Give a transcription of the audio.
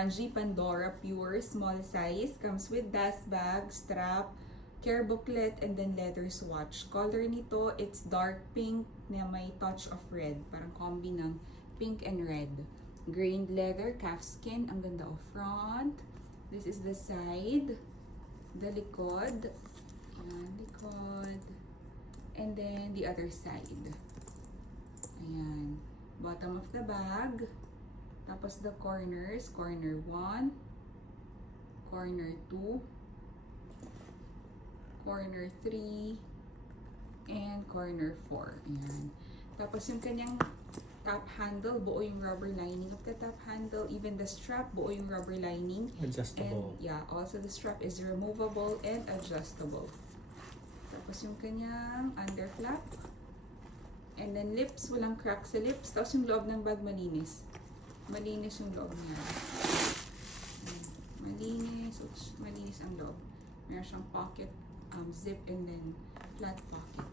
Kanji Pandora Pure small size. Comes with dust bag, strap, care booklet, and then leather swatch. Color nito, it's dark pink na may touch of red. Parang combi ng pink and red. Grained leather, calfskin. Ang ganda of front. This is the side. The likod. Ayan, likod. And then the other side. Ayan. Bottom of the bag. Tapos the corners. Corner 1. Corner 2. Corner 3. And corner 4. Ayan. Tapos yung kanyang top handle, buo yung rubber lining of the top handle. Even the strap, buo yung rubber lining. Adjustable. And yeah, also the strap is removable and adjustable. Tapos yung kanyang under flap. And then lips, walang crack sa lips. Tapos yung loob ng bag malinis. Malinis yung loob niya. Malinis. Oops, malinis ang loob. Meron siyang pocket, zip, and then flat pocket.